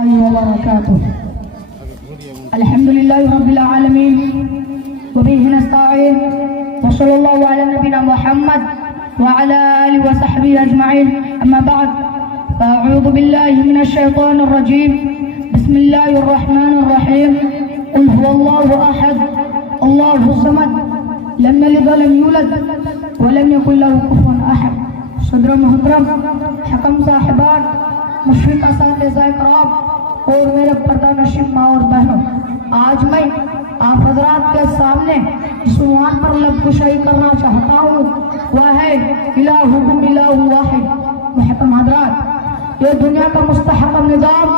وبركاته. الحمد لله رب العالمين وبه نستعين وصلى الله على نبينا محمد وعلى آله وصحبه أجمعين. أما بعد فأعوذ بالله من الشيطان الرجيم. بسم الله الرحمن الرحيم. قل هو الله أحد الله الصمد لم يلد ولم يولد ولم يكن له كفوا أحد. صدر محترم حکم صاحبان مشفق اساتذہ کرام اور میرے پردہ نشین ماں اور بہنوں، آج میں آپ حضرات کے سامنے جس عنوان پر لب کشائی کرنا چاہتا ہوں وہ ہے الہکم الہ واحد. محترم حضرات، یہ دنیا کا مستحکم نظام،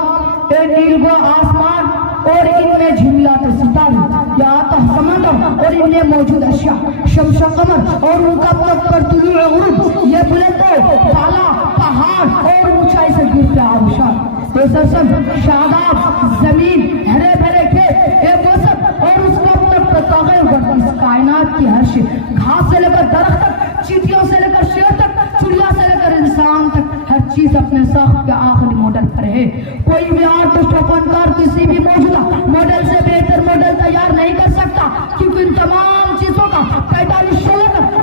یہ نیلگو آسمان اور ان میں جھیلات ستارے، یا آتش سمندر اور ان میں موجود اشیاء، شمس و قمر اور ان کا پر طلوع غروب، یہ بلندوں بالا پہاڑ اور اونچائی سے گرتے آبشار، یہ سرسب شاداب زمین ہرے بھرے کھیت، یہ موسم اور اس کا پر تغیر کرتی اس کائنات کی ہر شے، گھاس سے لے کر درخت تک، چیٹیوں سے لے کر شیر تک، چڑیا سے لے کر انسان تک، ہر چیز اپنے ساخت کے آخری ماڈل پر ہے. کوئی بھی آرٹسٹ و فنکار کسی بھی موجودہ ماڈل سے بہتر ماڈل تیار نہیں کر سکتا، کیونکہ ان تمام چیزوں کا 45 سال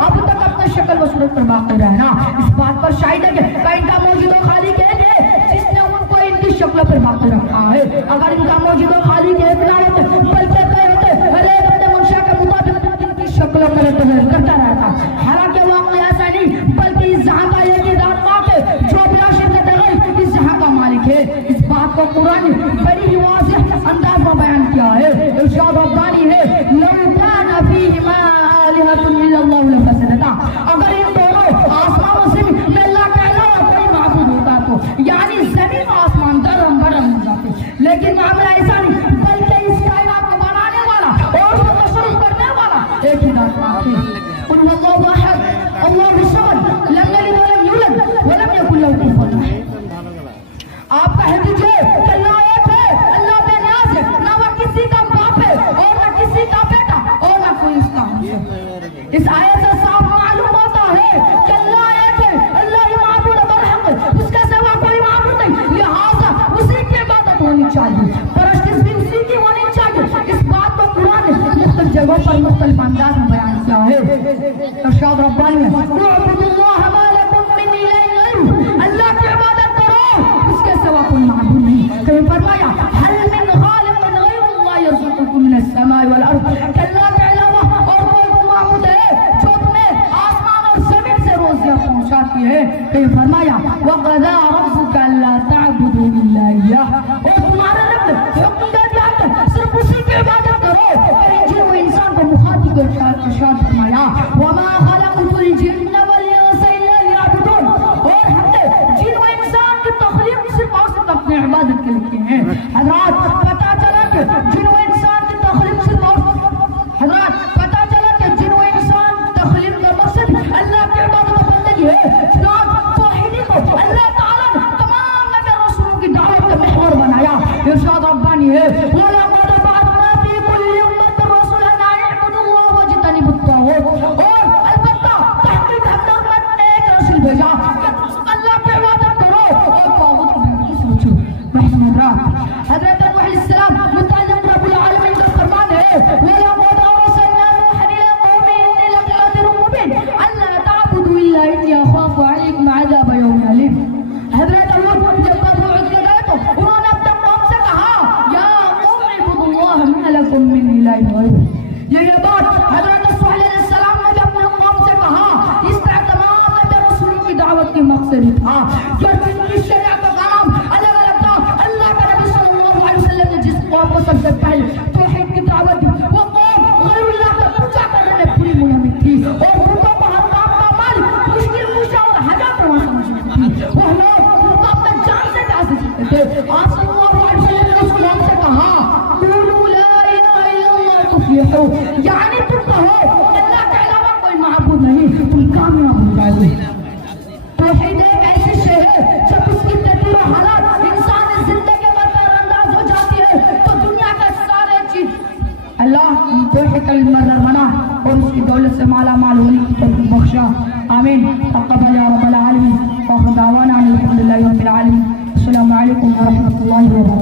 اب تک اپنے شکل و صورت پر باقی رہنا اس بات پر شاہد ہے کہ ان کا موجود و خالی کے لیے جس نے ان کو ان کی شکل پر باقی رکھا ہے. اگر ان کا موجود و خالی کے ایک نہ ہوتے بلکہ کہے ہوتے ہر ایک اپنے منشا کے مطابق ان کی شکل پر تغیر کرتا رہتا. حالانکہ واقعی ایسا نہیں، بلکہ اس جہاں کا ایک ہی ذات پاک ہے جو بلا شک تغیر اس جہاں کا مالک ہے. اس بات کو قرآن بڑی ہی واضح انداز میں بیان کیا ہے. ارشاد ربانی ہے لو کان فیہما آلہۃ الا اللہ لفسدتا. اگر ان دونوں آسمان و زمین میں اللہ کے علاوہ کوئی معبود ہوتا تو یعنی زمین و آسمان درم برم ہو جاتے، لیکن معاملہ ایسا نہیں، بلکہ اس کائنات کو بنانے والا اور اس کو تصرف کرنے والا ایک ہی ذات ہے. قل هو اللہ احد اللہ الصمد لم یلد ولم یولد ولم یکن له کفوا احد. آپ کہہ دیجئے کہ اللہ ایک ہے، اللہ بے نیاز ہے، نہ وہ کسی کا باپ ہے اور نہ کسی کا بیٹا اور نہ کوئی اس کا ہم ہے. اس آیت سے صاف معلوم ہوتا ہے کہ اللہ ایک ہے، اللہ ہی معبود برحق ہے، اس کے سوا کوئی معبود نہیں، لہذا اسی کی عبادت ہونی چاہیے، پرستش بھی اسی کی ہونی چاہیے. اس بات کو قرآن نے مختلف جگہوں پر مختلف انداز میں بیان کیا ہے. ارشاد ربانی میں اعبدوا اللہ ما لکم من الہ غیرہ، اللہ کی عبادت کرو، اس کے سوا کوئی معبود نہیں. کہیں فرمایا هل من خالق غیر اللہ یرزقکم من السماء والارض، کہ اللہ کے علاوہ اور کوئی معبود ہے جو تمہیں آسمان اور زمین سے روزیاں پہنچاتی ہے. کہیں فرمایا وقضى ربك الا تعبدوا الا اياه، اور تمہارے رب نے حکم دے دیا کہ صرف اسی کی عبادت کرو. پھر جن و انسان کو مخاطب کو ارشاد فرمایا وما خلقت الجن والانس الا ليعبدون، اور ہم نے جن و انسان کی تخلیق صرف اور صرف اپنے عبادت کے لیے کی ہے. حضرات پتہ چلا کہ جن و انسان کی تخلیق صرف اور حضرات پتہ چلا کہ جن و انسان تخلیق کا مقصد اللہ کی عبادت و بندگی ہے. توحیدی کو اللہ تعالیٰ نے تمام نبی رسولوں کی دعوت کا محور بنایا. ارشاد ربانی ہے وَلَقَدْ بَعَثْنَا فِي كُلِّ أُمَّةٍ رَسُولًا أَنِ اعْبُدُوا اللَّهَ وَاجْتَنِبُوا الطَّاغُوتَ، اور البتہ تحقیق ہم نے امت میں ایک رسول بھیجا کہ اللہ کی عبادت کرو اور طاغوت کی سوچو. محترم حضرات، حضرت نوح علیہ السلام متعلق رب العالمین کا فرمان ہے وَلَقَدْ أَرْسَلْنَا نُوحًا إِلَىٰ قَوْمِهِ إِنِّي لَكُمْ نَذِيرٌ مُّبِينٌ أَلَّا تَعْبُدُوا إِلَّا إِنِّي أَخَافُ عَلَيْكُمْ عَذَابَ يَوْمٍ أَلِيمٍ. حضرت لوط جب تبوک کے گئے تو انہوں نے اپنے قوم سے کہا یا قوم اعبدوا اللہ ما لکم من الہ غیرہ. یہ بات حضرت صالح علیہ السلام نے بھی اپنے قوم سے کہا. اس طرح تمام نبی رسولوں کی دعوت کی مقصد تھا جو جن کی شریعت کا کام الگ الگ تھا. اللہ کے نبی صلی اللہ علیہ وسلم نے جس قوم کو سب سے پہلے توحید کی دعوت دی وہ قوم غیر اللہ کا پوجا کرنے میں پوری منہمک تھی، اور بتوں کو ہر کام کا مالک مشکل کشا اور حاجت روا سمجھتی تھی. وہ لوگ ان کو اپنے جان سے پیاسے سکتے تھے. آپ صلی اللہ علیہ وسلم نے اس قوم سے کہا قولوا لا الہ الا اللہ تفلحوا، یعنی تم کہو اللہ کے علاوہ کوئی معبود نہیں، تم کامیاب ہو جاؤ گے. توحید ایک ایسی شے ہے جب اس کی تدبیر و حالات انسان زندگی میں نظر انداز ہو جاتی ہے تو دنیا کا سارے چیز اللہ توحید کا مظہر بنا اور اس کی دولت سے مالا مال ہونے کی توفیق بخشا. آمین. تقبل یا رب العالمین. وآخر دعوانا الحمد للہ رب العالمین. السلام علیکم ورحمۃ اللہ وبرکاتہ.